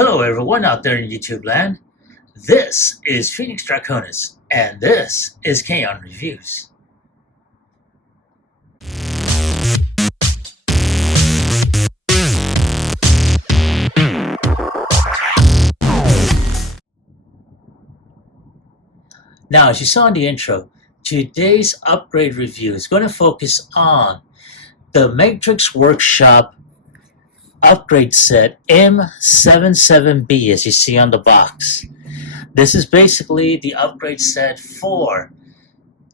Hello everyone out there in YouTube land. This is Phoenix Draconis, and this is Kaon Reviews. Now, as you saw in the intro, today's upgrade review is going to focus on the Matrix Workshop upgrade set M77B, as you see on the box. This is basically the upgrade set for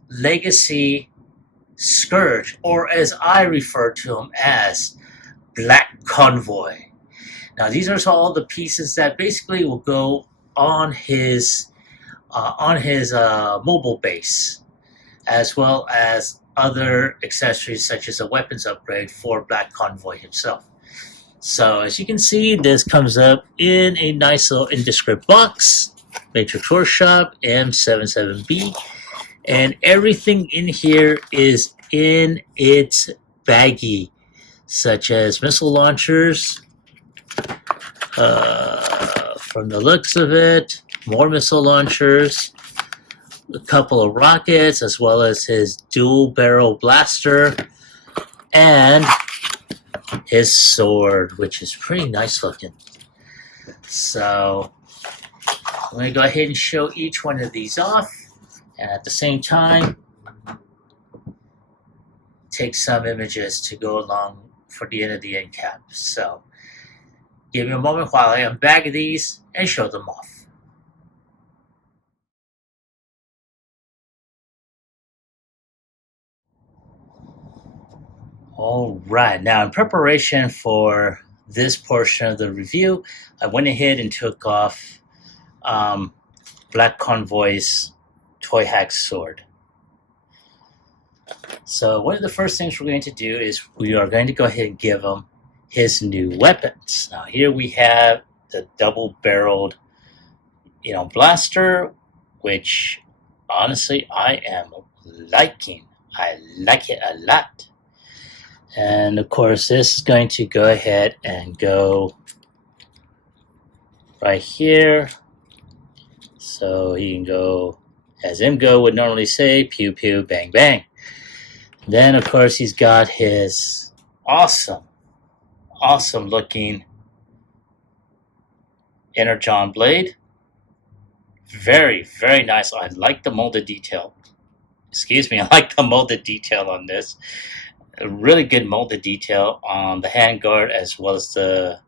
Legacy Scourge, or as I refer to him as Black Convoy. Now, these are all the pieces that basically will go on his mobile base, as well as other accessories such as a weapons upgrade for Black Convoy himself. So as you can see, this comes up in a nice little indescript box, Matrix Workshop M77B, and everything in here is in its baggie, such as missile launchers, from the looks of it, more missile launchers, a couple of rockets, as well as his dual barrel blaster, and his sword, which is pretty nice looking. So I'm going to go ahead and show each one of these off, and at the same time take some images to go along for the end of the end cap. So give me a moment while I unbag these and show them off. All right, now in preparation for this portion of the review, I went ahead and took off Black Convoy's Toy Hack Sword. So one of the first things we're going to do is we are going to go ahead and give him his new weapons. Now here we have the double-barreled, blaster, which honestly I am liking. I like it a lot. And of course, this is going to go ahead and go right here. So he can go, as Imgo would normally say, pew pew, bang bang. Then of course he's got his awesome looking Energon blade. Very, very nice. I like the molded detail. Excuse me, I like the molded detail on this. A really good molded detail on the handguard, as well as the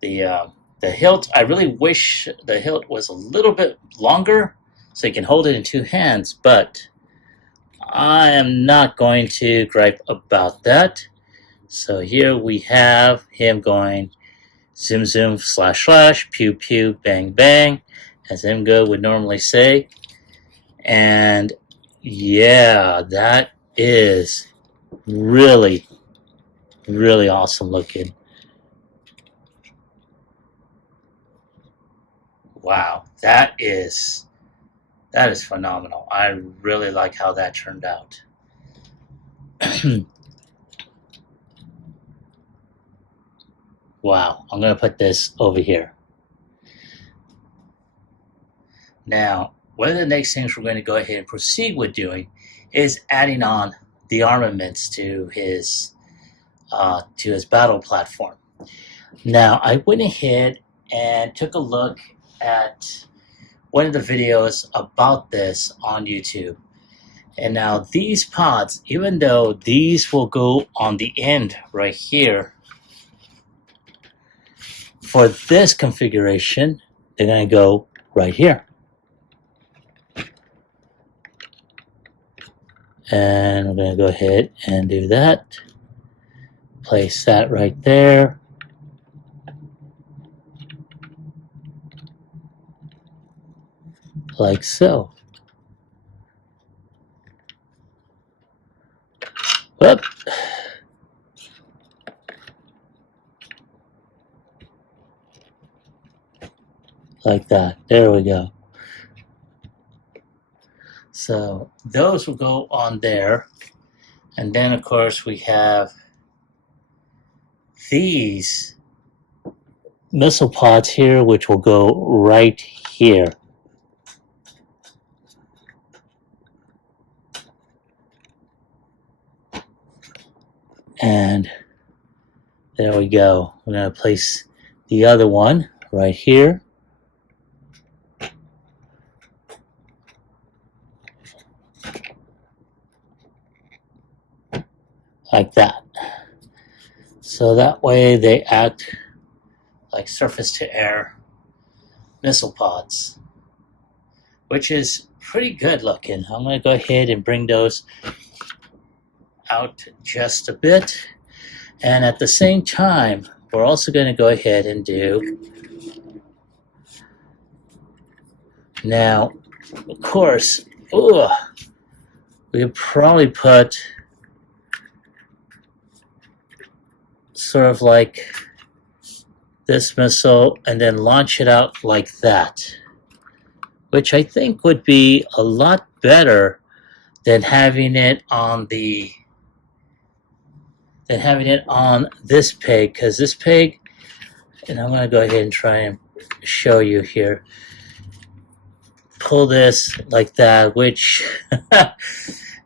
hilt. I really wish the hilt was a little bit longer so you can hold it in two hands, but I am not going to gripe about that. So here we have him going zoom zoom slash slash, pew pew, bang bang, as Imgo would normally say. And yeah, that is really, really awesome looking. Wow, that is phenomenal. I really like how that turned out. Wow, I'm going to put this over here. Now, one of the next things we're going to go ahead and proceed with doing is adding on the armaments to his battle platform. Now, I went ahead and took a look at one of the videos about this on YouTube. And now these pods, even though these will go on the end right here, for this configuration, they're going to go right here. And I'm going to go ahead and do that. Place that right there. Like so. Whoop. Like that. There we go. So those will go on there. And then of course we have these missile pods here, which will go right here. And there we go. We're going to place the other one right here. Like that. So that way they act like surface-to-air missile pods, which is pretty good looking. I'm going to go ahead and bring those out just a bit. And at the same time, we're also going to go ahead and do, now, of course, we probably put sort of like this missile and then launch it out like that, which I think would be a lot better than having it on this peg, because this peg, and I'm going to go ahead and try and show you here, pull this like that, which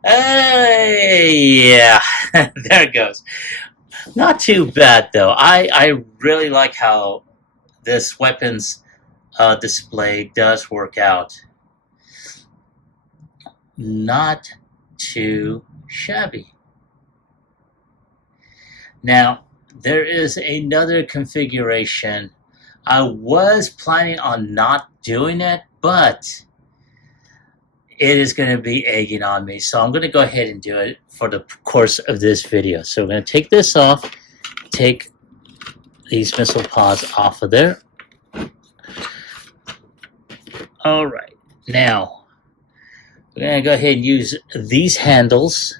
yeah, there it goes. Not too bad though. I really like how this weapons display does work out. Not too shabby. Now, there is another configuration. I was planning on not doing it, but it is going to be egging on me. So I'm going to go ahead and do it for the course of this video. So we're going to take this off, take these missile pods off of there. All right. Now, we're going to go ahead and use these handles.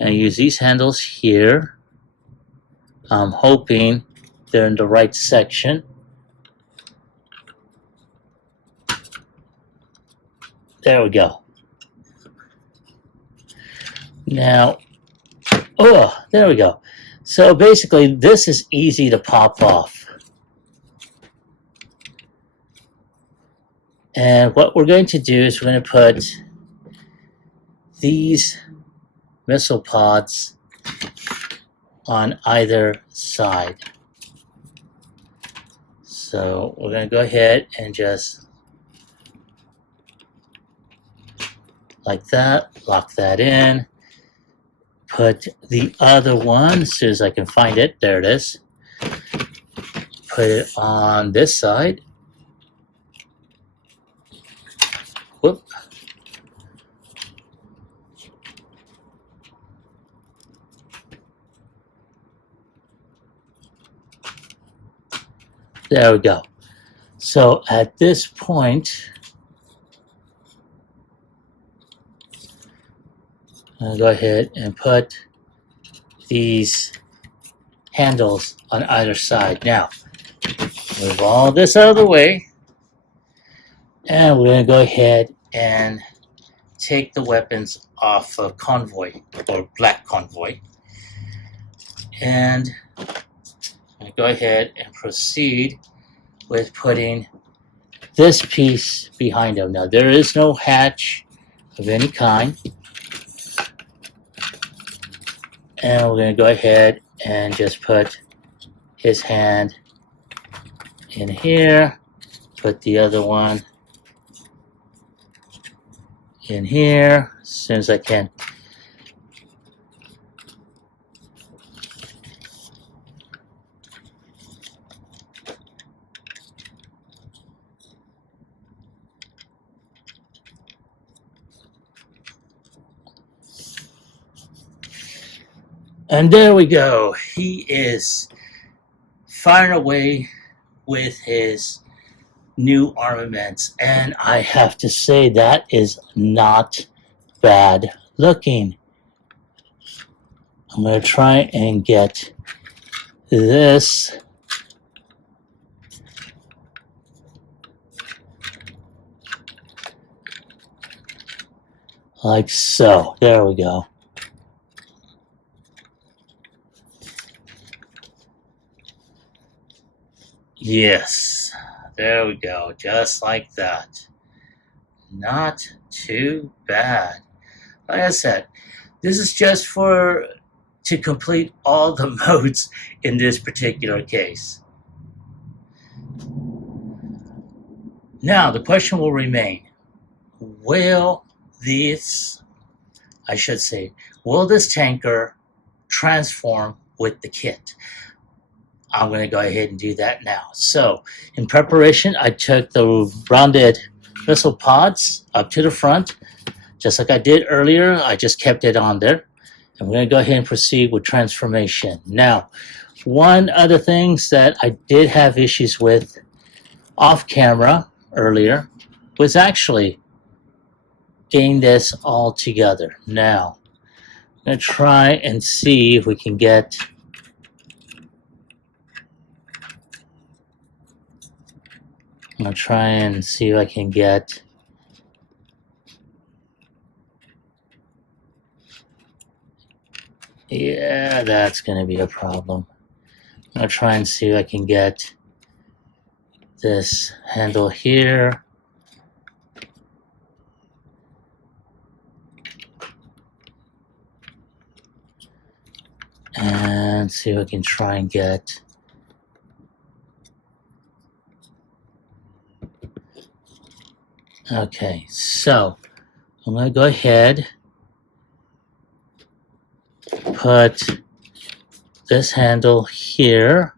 And use these handles here. I'm hoping they're in the right section. There we go. Now, there we go. So basically, this is easy to pop off. And what we're going to do is we're going to put these missile pods on either side. So we're going to go ahead and just like that, lock that in, put the other one, as soon as I can find it, there it is, put it on this side. Whoop. There we go. So at this point, I'll go ahead and put these handles on either side. Now, move all this out of the way, and we're going to go ahead and take the weapons off of Convoy, or Black Convoy, and go ahead and proceed with putting this piece behind him. Now, there is no hatch of any kind. And we're going to go ahead and just put his hand in here. Put the other one in here as soon as I can. And there we go. He is firing away with his new armaments. And I have to say, that is not bad looking. I'm going to try and get this like so. There we go. Yes, there we go, just like that. Not too bad. Like I said, this is just to complete all the modes in this particular case. Now, the question will remain, will this, I should say, will this tanker transform with the kit? I'm going to go ahead and do that now. So, in preparation, I took the rounded missile pods up to the front, just like I did earlier. I just kept it on there. And we're going to go ahead and proceed with transformation. Now, one other things that I did have issues with off camera earlier was actually getting this all together. Now, I'm going to try and see if we can get I'm going to try and see if I can get yeah, that's going to be a problem. I'm going to try and see if I can get this handle here. And see if I can try and get okay, so I'm going to go ahead, put this handle here.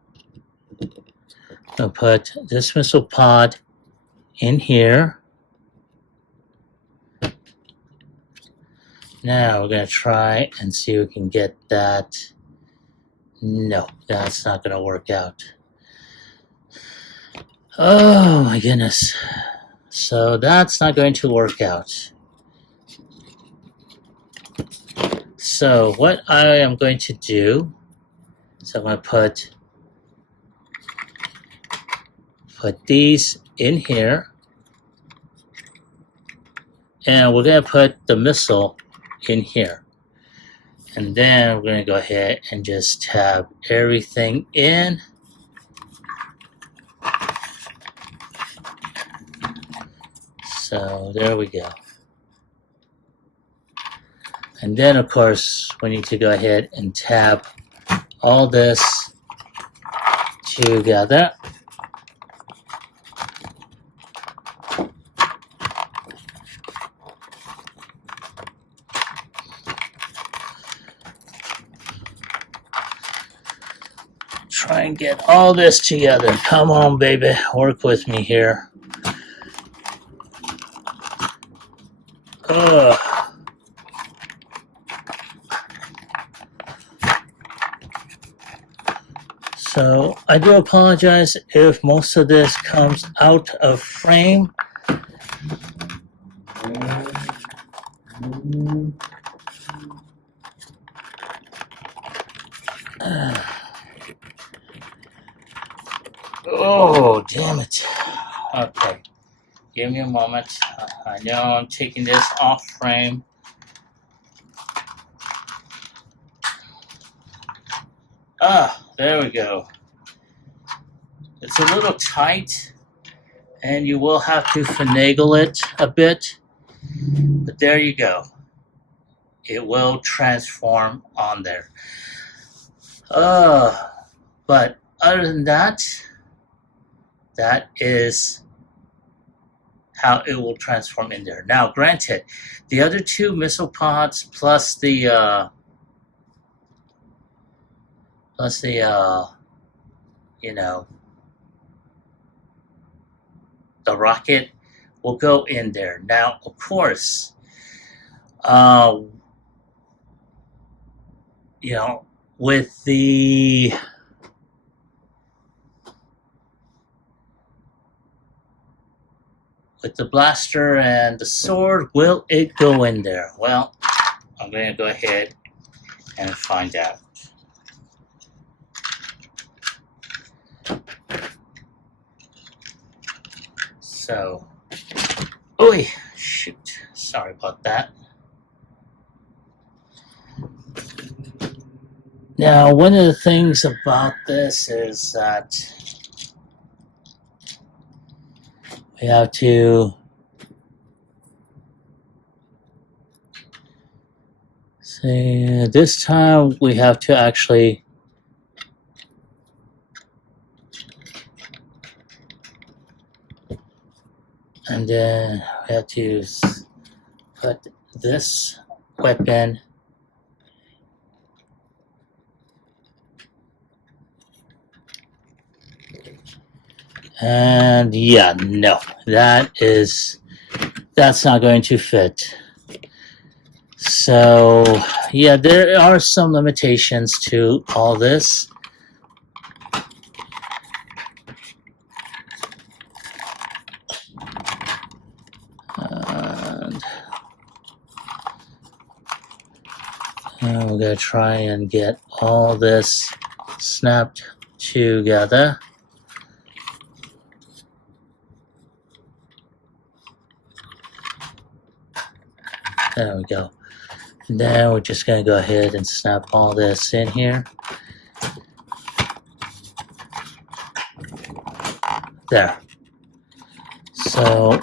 I'll put this missile pod in here. Now we're going to try and see if we can get that. No, that's not going to work out. Oh my goodness. So that's not going to work out. So what I am going to do is I'm going to put these in here. And we're going to put the missile in here. And then we're going to go ahead and just tab everything in. So there we go. And then of course we need to go ahead and tab all this together. Try and get all this together. Come on, baby, work with me here. Ugh. So I do apologize if most of this comes out of frame. Oh, damn it. Okay, give me a moment. I know I'm taking this off frame. There we go. It's a little tight, and you will have to finagle it a bit, but there you go. It will transform on there. But other than that, that is how it will transform in there. Now, granted, the other two missile pods plus the the rocket will go in there. Now, of course, with the blaster and the sword, will it go in there? Well, I'm going to go ahead and find out. So, oi, shoot, sorry about that. Now, one of the things about this is that we have to see, this time we have to actually and then we have to put this weapon and yeah, no, that's not going to fit. So yeah, there are some limitations to all this. And we're going to try and get all this snapped together. There we go. And then we're just going to go ahead and snap all this in here. There. So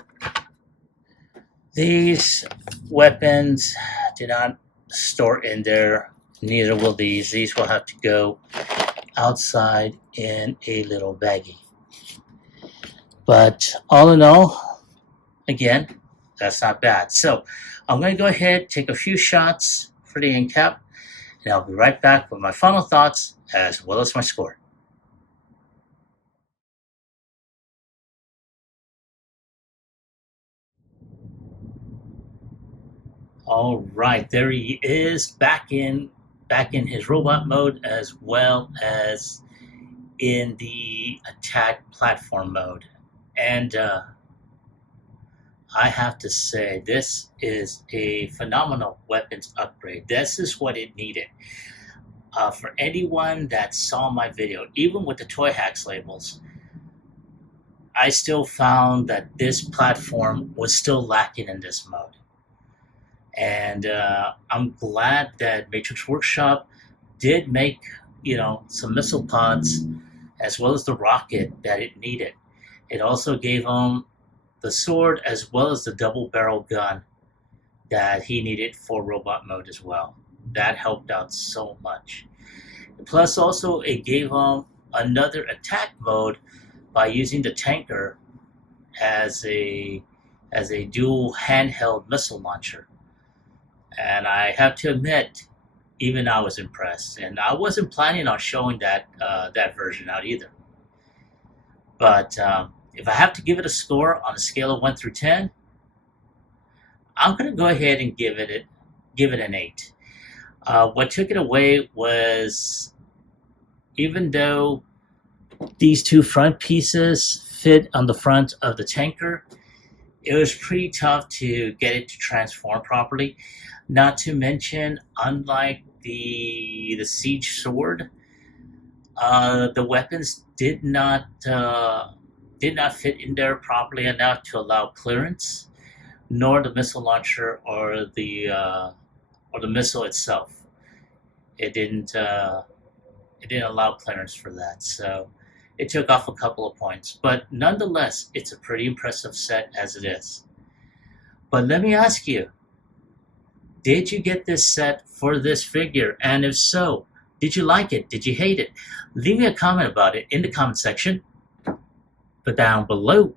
these weapons do not store in there. Neither will these. These will have to go outside in a little baggie. But all in all, again, that's not bad. So I'm going to go ahead, take a few shots for the end cap, and I'll be right back with my final thoughts as well as my score. All right, there he is, back in his robot mode as well as in the attack platform mode. And I have to say, this is a phenomenal weapons upgrade. This is what it needed. For anyone that saw my video, even with the Toy Hacks labels, I still found that this platform was still lacking in this mode. And I'm glad that Matrix Workshop did make, some missile pods as well as the rocket that it needed. It also gave him the sword as well as the double barrel gun that he needed for robot mode as well. That helped out so much. Plus also it gave him another attack mode by using the tanker as a dual handheld missile launcher. And I have to admit, even I was impressed. And I wasn't planning on showing that version out either. But if I have to give it a score on a scale of 1 through 10, I'm going to go ahead and give it an 8. What took it away was, even though these two front pieces fit on the front of the tanker, it was pretty tough to get it to transform properly. Not to mention, unlike the Siege sword, the weapons did not fit in there properly enough to allow clearance, nor the missile launcher or the missile itself. It didn't allow clearance for that, so it took off a couple of points. But nonetheless, it's a pretty impressive set as it is. But let me ask you, did you get this set for this figure? And if so, did you like it? Did you hate it? Leave me a comment about it in the comment section. But down below,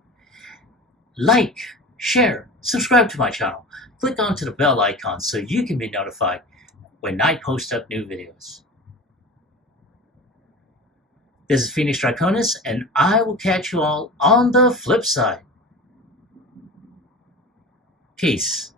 like, share, subscribe to my channel. Click onto the bell icon so you can be notified when I post up new videos. This is Phoenix Draconis, and I will catch you all on the flip side. Peace.